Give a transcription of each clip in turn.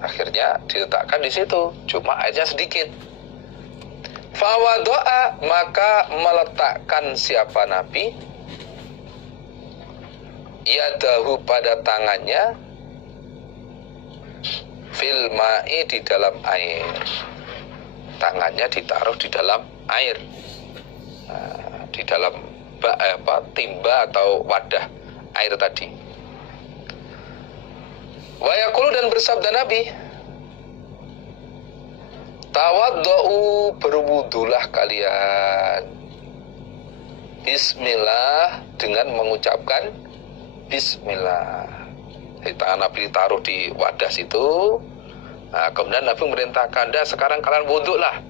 Akhirnya diletakkan di situ, cuma airnya sedikit. Fawadoa, maka meletakkan siapa Nabi yadahu pada tangannya fil ma'i di dalam air. Tangannya ditaruh di dalam air, di dalam timba atau wadah air tadi. Wa yaqulu, dan bersabda Nabi, tawaddu'u, berwudulah kalian, bismillah, dengan mengucapkan bismillah. Jadi tangan Nabi ditaruh di wadah situ. Nah, kemudian Nabi merintahkan, dah sekarang kalian wudhu lah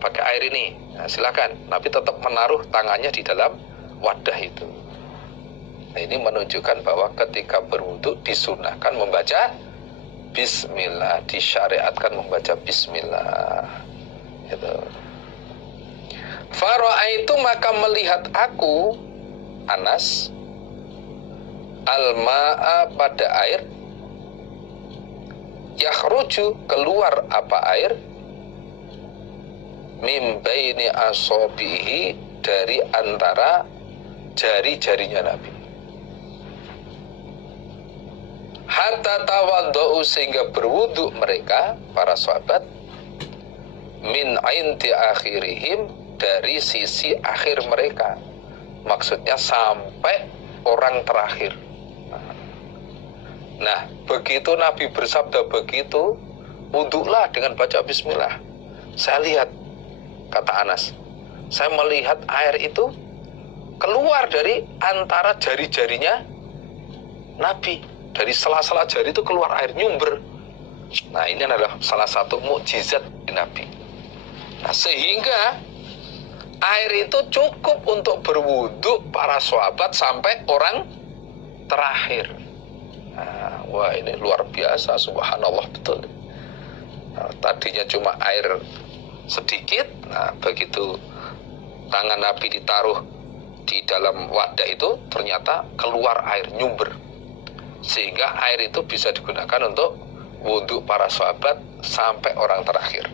pakai air ini. Nah, silakan. Nabi tetap menaruh tangannya di dalam wadah itu. Nah, ini menunjukkan bahwa ketika berwudhu disunahkan membaca bismillah, disyariatkan membaca bismillah. Gitu. Fara'aitu, maka melihat aku, Anas, al-ma'a, pada air, yakhruju, keluar apa air, mim baini asabihi, dari antara jari-jarinya Nabi. Hatta tawaddu'u, sehingga berwudu mereka, para sahabat, min inti akhirihim, dari sisi akhir mereka. Maksudnya sampai orang terakhir. Nah, begitu Nabi bersabda begitu, wudulah dengan baca bismillah. Saya lihat, kata Anas, saya melihat air itu keluar dari antara jari-jarinya Nabi. Dari sela-sela jari itu keluar air, nyumber. Nah, ini adalah salah satu mukjizat Nabi. Nah, sehingga air itu cukup untuk berwudu para sahabat sampai orang terakhir. Nah, wah, ini luar biasa, subhanallah, betul. Nah, tadinya cuma air sedikit. Nah, begitu tangan Nabi ditaruh di dalam wadah itu, ternyata keluar air, nyumber. Sehingga air itu bisa digunakan untuk wudhu para sahabat sampai orang terakhir.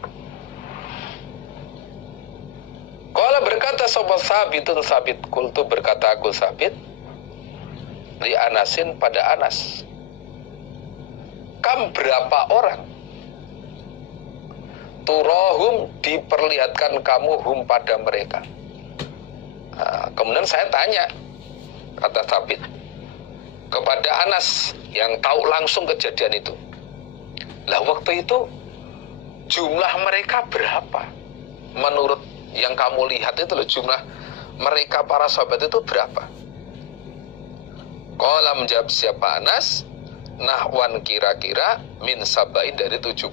Qala, berkata sahabat Sabitun, Sabit, kultu, berkata aku Sabit, li Anasin, pada Anas, kam, berapa orang, turahum, diperlihatkan kamu, hum, pada mereka. Nah, kemudian saya tanya, kata Sabit, kepada Anas yang tahu langsung kejadian itu, lah waktu itu jumlah mereka berapa? Menurut yang kamu lihat itu loh, jumlah mereka para sahabat itu berapa? Qala, menjawab siapa Anas, nahwan, kira-kira, min sabain, dari 70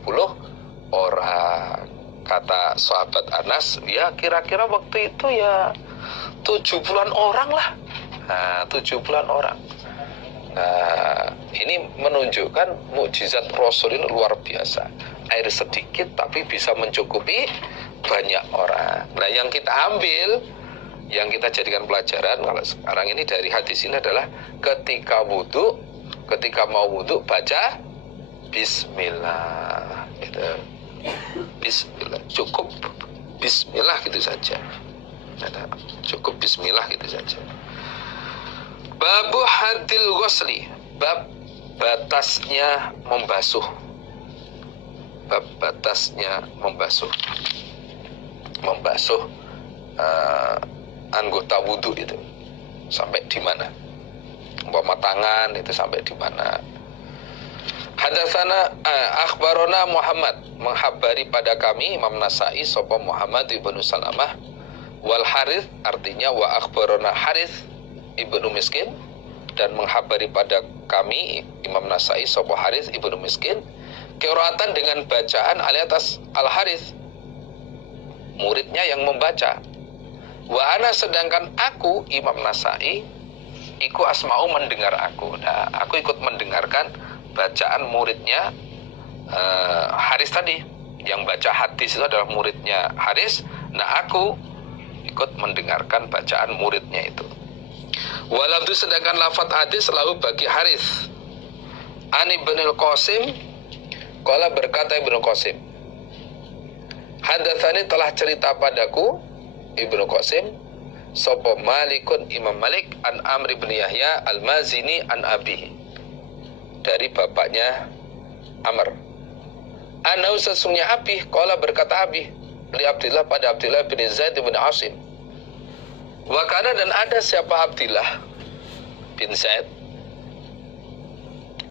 orang. Kata sahabat Anas, ya kira-kira waktu itu ya 70-an orang lah. Nah, 70-an orang. Nah, ini menunjukkan mukjizat Rasul ini luar biasa. Air sedikit tapi bisa mencukupi banyak orang. Nah, yang kita ambil, yang kita jadikan pelajaran kalau sekarang ini dari hadis ini adalah ketika wudu, ketika mau wudu baca bismillah. Gitu. Bismillah, cukup bismillah gitu saja. Cukup bismillah gitu saja. Babu hadil ghusli, bab batasnya membasuh. Bab batasnya membasuh. Membasuh anggota wudu itu sampai di mana? Umpama tangan itu sampai di mana? Hadatsana akhbarona Muhammad, menghabari pada kami Imam Nasa'i sapa Muhammad ibnu Salamah, wal Harits, artinya wa akhbarona Harits ibnu Miskin, dan menghabari pada kami Imam Nasa'i sapa Harits ibnu Miskin, qiraatan, dengan bacaan atas Al Harits, muridnya yang membaca. Wa ana, sedangkan aku Imam Nasa'i iku asma'u, mendengar aku. Nah, aku ikut mendengarkan bacaan muridnya Haris tadi. Yang baca hadis itu adalah muridnya Haris. Nah, aku ikut mendengarkan bacaan muridnya itu. Walabdu, sedangkan lafaz hadis selalu bagi Haris. Ani ibnul Qasim, Qala berkata Ibnu Qasim, hadatsani telah cerita padaku Ibnu Qasim sapa Malikun Imam Malik an Amr bin Yahya al-Mazini an abihi, dari bapaknya Amr. Anau sesungguhnya Abi, qala berkata Abi li Abdillah pada Abdillah bin Zaid bin Asim. Wa kana dan ada siapa Abdillah bin Zaid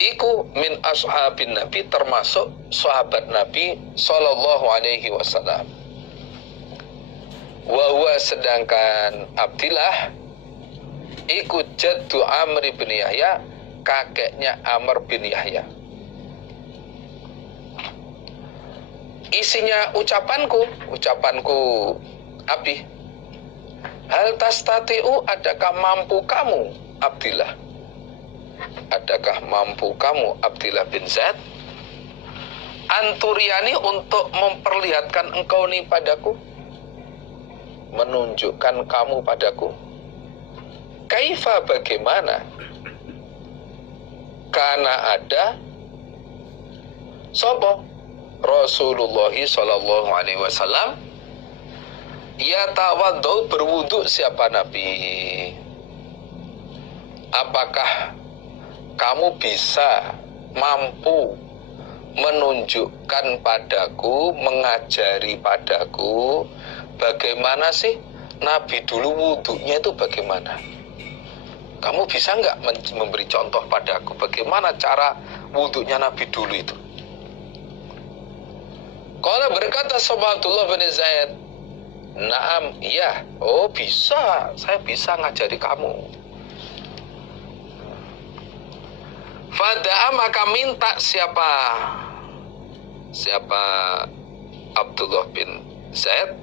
iku min ashabin Nabi, termasuk sahabat Nabi sallallahu alaihi wasallam. Wa huwa sedangkan Abdillah iku jaddu Amr bin Yahya, kakeknya Amr bin Yahya. Isinya ucapanku Abi, hal tastati'u, adakah mampu kamu Abdillah, adakah mampu kamu Abdillah bin Zaid, anturiani untuk memperlihatkan engkau ini padaku, menunjukkan kamu padaku, kaifa bagaimana, karena ada sopo Rasulullah sallallahu alaihi wasallam ya tawadhu, berwudu siapa Nabi, apakah kamu bisa mampu menunjukkan padaku, mengajari padaku bagaimana sih Nabi dulu wudunya itu bagaimana? Kamu bisa nggak memberi contoh padaku bagaimana cara wudunya Nabi dulu itu? Qala berkata Abdullah bin Zaid, naam, iya, oh bisa, saya bisa ngajari kamu. Fada'a, maka minta siapa Abdullah bin Zaid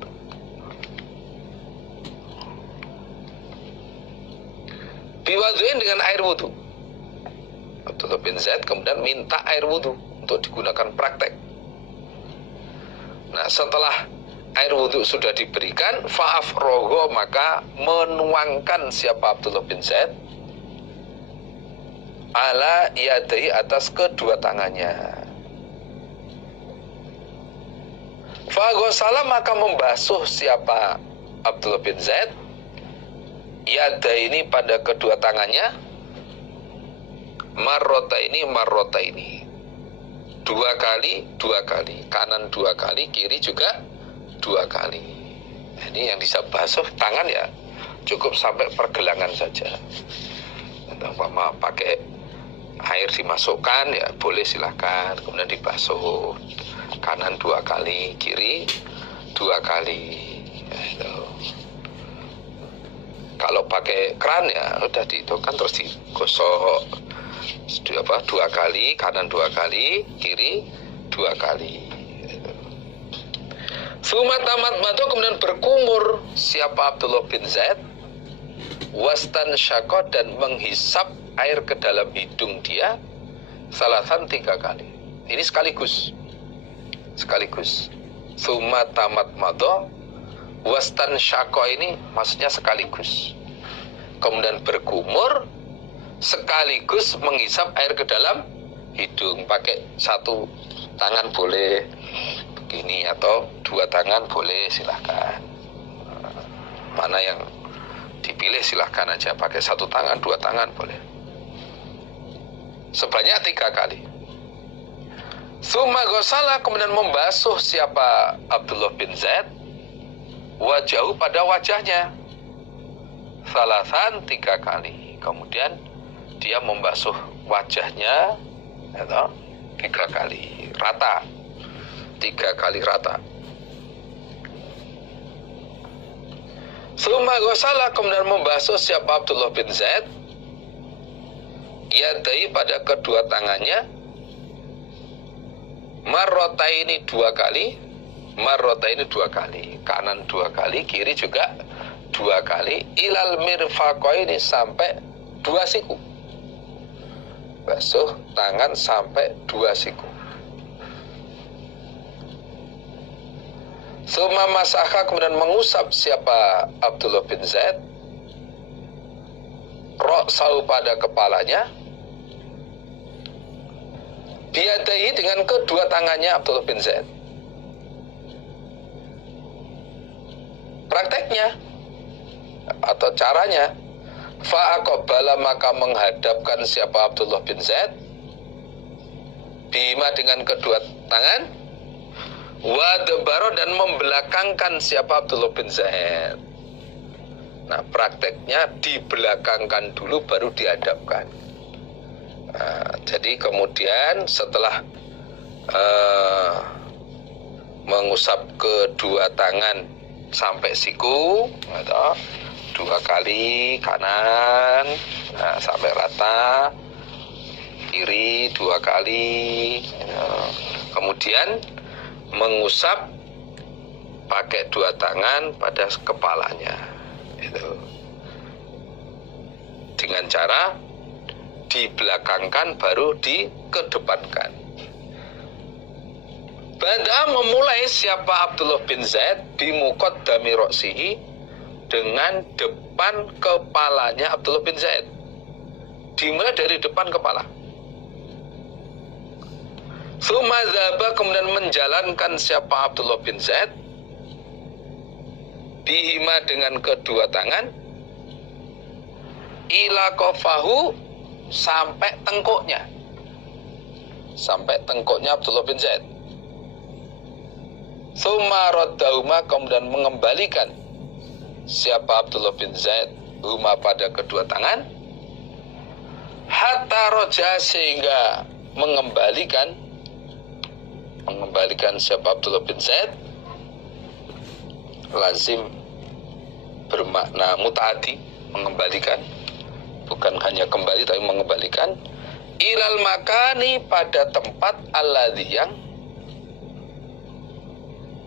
biwaduin dengan air wudu. Abdullah bin Zaid kemudian minta air wudu untuk digunakan praktek. Nah, setelah air wudu sudah diberikan, fa'afrogo, maka menuangkan siapa Abdullah bin Zaid ala yadai, atas kedua tangannya. Fa'agosala, maka membasuh siapa Abdullah bin Zaid yadai ini pada kedua tangannya, marrota ini dua kali, kanan 2 kali, kiri juga 2 kali. Ini yang bisa basuh tangan ya cukup sampai pergelangan saja. Umpama pakai air dimasukkan ya boleh, silahkan, kemudian dibasuh kanan 2 kali, kiri 2 kali. Kalau pakai keran ya udah dihitungkan, terus digosok 2 kali, kanan 2 kali, kiri 2 kali. Sumat tamat matu, kemudian berkumur siapa Abdullah bin Zaid, wastan syakot, dan menghisap air ke dalam hidung dia, salasan 3 kali. Ini sekaligus. Sumat tamat matu, wastan syakot, ini maksudnya sekaligus. Kemudian berkumur sekaligus menghisap air ke dalam hidung. Pakai 1 tangan boleh begini, atau 2 tangan boleh, silahkan. Mana yang dipilih silahkan aja, pakai 1 tangan, 2 tangan boleh. Sebanyak 3 kali. Summa ghasala, kemudian membasuh siapa Abdullah bin Zaid wajahu, pada wajahnya, salasan 3 kali. Kemudian dia membasuh wajahnya 3 kali rata, 3 kali rata. Summa ghasala, kemudian membasuh siapa Abdullah bin Zaid yadai, pada kedua tangannya, marrotaini 2 kali, kanan 2 kali, kiri juga 2 kali, ilal mirfaqaini, sampai 2 siku. Basuh tangan sampai 2 siku. Suma masakha, kemudian mengusap siapa Abdullah bin Zaid ra'sahu, pada kepalanya, Biyadaihi dengan kedua tangannya Abdullah bin Zaid. Prakteknya atau caranya, fa'aqbala maka menghadapkan siapa Abdullah bin Zaid bima dengan kedua tangan, wadabaro dan membelakangkan siapa Abdullah bin Zaid. Nah, prakteknya dibelakangkan dulu baru dihadapkan. Nah, jadi kemudian setelah mengusap kedua tangan sampai siku, atau 2 kali kanan, nah, sampai rata, kiri 2 kali, kemudian mengusap pakai 2 tangan pada kepalanya, itu dengan cara dibelakangkan baru dikedepankan. Bada memulai siapa Abdullah bin Zaid bimuqaddami ra'sihi dengan depan kepalanya Abdullah bin Zaid. Dimulai dari depan kepala. Tsumma dzaba kemudian menjalankan siapa Abdullah bin Zaid bihima dengan kedua tangan ila qafahu sampai tengkuknya. Sampai tengkuknya Abdullah bin Zaid. Tsumma raddahuma kemudian mengembalikan siapa Abdullah bin Zaid huma pada kedua tangan hatta roja sehingga mengembalikan siapa Abdullah bin Zaid lazim bermakna mutaati, mengembalikan, bukan hanya kembali tapi mengembalikan ilal makani pada tempat alladzi yang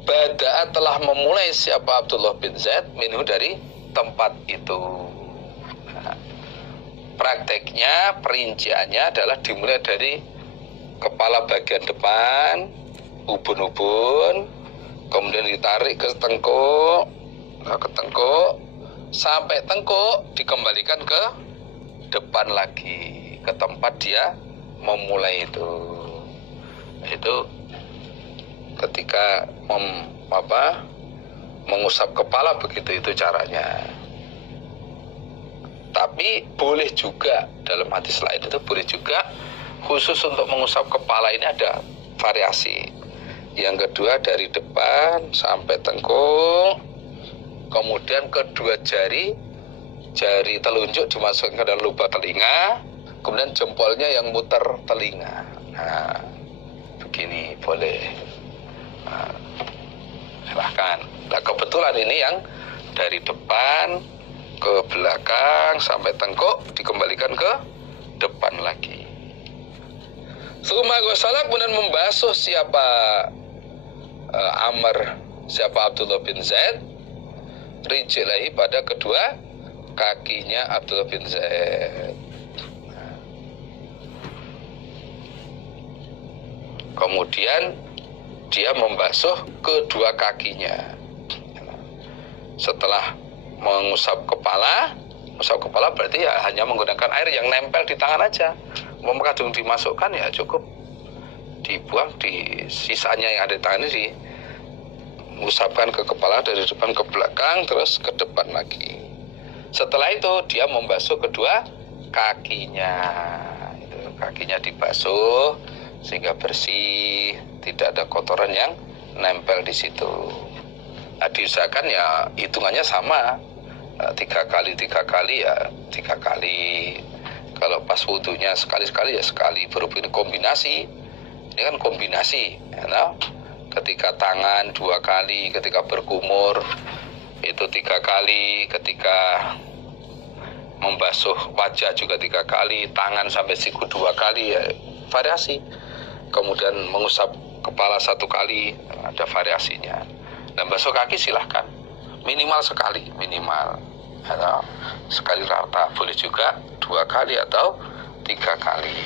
bada'a telah memulai siapa Abdullah bin Zaid minhu dari tempat itu. Nah, prakteknya, perinciannya adalah dimulai dari kepala bagian depan, ubun-ubun, kemudian ditarik ke tengkuk, sampai tengkuk dikembalikan ke depan lagi, ke tempat dia memulai itu. Itu ketika mengusap kepala, begitu itu caranya. Tapi boleh juga dalam hadis lain itu boleh juga khusus untuk mengusap kepala ini ada variasi. Yang kedua dari depan sampai tengkuk, kemudian kedua jari telunjuk dimasukkan ke dalam lubang telinga, kemudian jempolnya yang muter telinga. Nah, begini boleh. Silahkan. Nah, kebetulan ini yang dari depan ke belakang sampai tengkuk dikembalikan ke depan lagi. Suma gosala kemudian membasuh siapa siapa Abdullah bin Zaid rijlaihi pada kedua kakinya Abdullah bin Zaid. Kemudian dia membasuh kedua kakinya. Setelah mengusap kepala berarti ya hanya menggunakan air yang nempel di tangan aja. Mau kadung dimasukkan ya cukup dibuang, di sisanya yang ada di tangan ini diusapkan ke kepala dari depan ke belakang terus ke depan lagi. Setelah itu dia membasuh kedua kakinya. Kakinya dibasuh sehingga bersih, tidak ada kotoran yang nempel di situ. Nah, diusahakan ya hitungannya sama, 3 kali ya 3 kali. Kalau pas wudhunya sekali-sekali ya sekali. Berhubung ini kombinasi, ini kan kombinasi, ya, ketika tangan 2 kali, ketika berkumur itu 3 kali, ketika membasuh wajah juga 3 kali, tangan sampai siku 2 kali, ya variasi. Kemudian mengusap kepala 1 kali, ada variasinya. Dan basuh kaki silahkan minimal sekali, atau sekali rata, boleh juga 2 kali atau 3 kali.